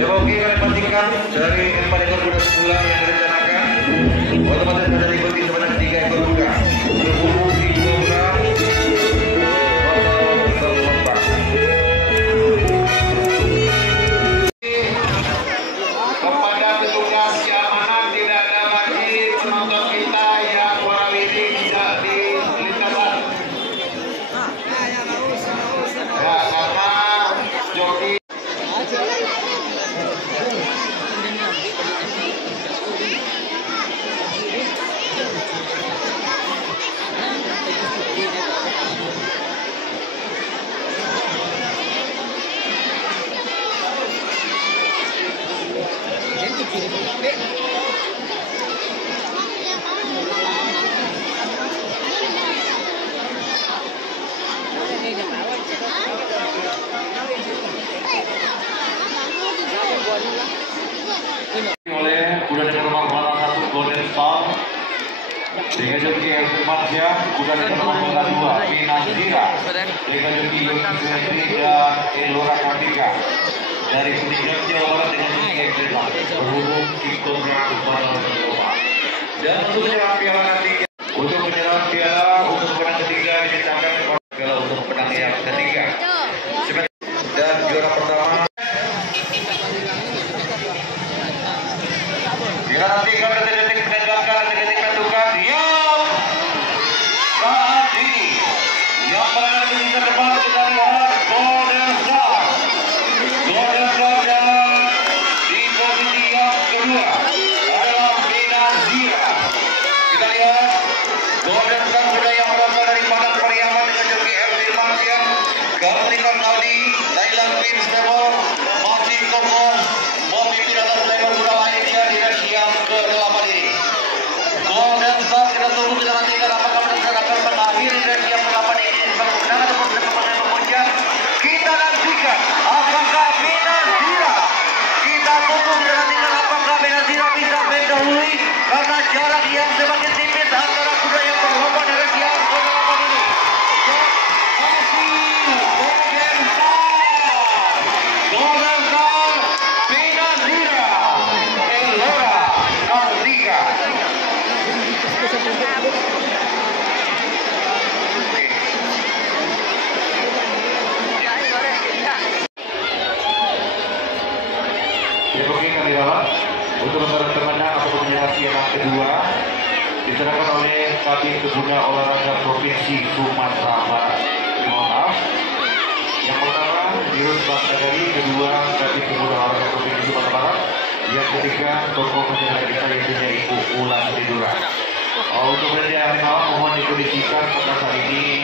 Oke, kalian pastikan dari 4 ekor kuda semula yang direncanakan otomatis pada diikuti sebanyak 3 ekor kuda berburu di Cobra atau lomba. Kepada petugas keamanan tidak ada bagi penonton kita yang waralini tidak di lintasan. Ya, karena joki oleh kuda dengan nomor 1 Golden Star dengan joki yang keempatnya kuda dengan nomor 2 Pinazira dengan joki yang ketiga Elora Kartika dari Pendidikan Jawa Barat dengan joki yang kelima berhubung Cobra kepada Jawa. Dan untuk menyerang piala nanti untuk menyerang piala untuk pemenang ketiga dimintakan kepada untuk pemenang yang ketiga dan juara pertama. Jika nanti detik-detik menegakkan, detik-detik menentukan, diam. Saat ini yang berada di sisi depan kita lihat Golden Star. Golden Star dan di posisi yang kedua adalah Pinazira. Kita lihat Golden Star sudah yang berasal dari Padang Pariaman dengan joki LD Marsian, Kartika Kaldi, Thailand Queen Stable, masih kokoh memimpin atas lebar kuda lainnya di race yang ke-8 ini. Golden Star kita tunggu, kita nantikan apakah benar akan mengakhiri race yang ke-8 ini sebagai kemenangan ataupun sebagai pemuncak. Kita nantikan apakah Pinazira, kita tunggu, kita nantikan apakah Pinazira bisa mendahului karena jarak yang semakin tipis antara kuda yang berlomba di race yang ke-8 ini. Golden Star, Pinazira, Elora Kartika. Oke, kami dalam untuk mencari kemenangan atau penyerang piala kedua diserahkan oleh Kabin Pemuda Olahraga Provinsi Sumatera Barat. Terima maaf. Yang pertama Dirut Bantagari, kedua Kabin Pemuda Olahraga Provinsi Sumatera Barat, yang ketiga tokoh masyarakat kita yaitu Ibu Ulan Tidura. Untuk berada di awal mohon dikondisikan pada saat ini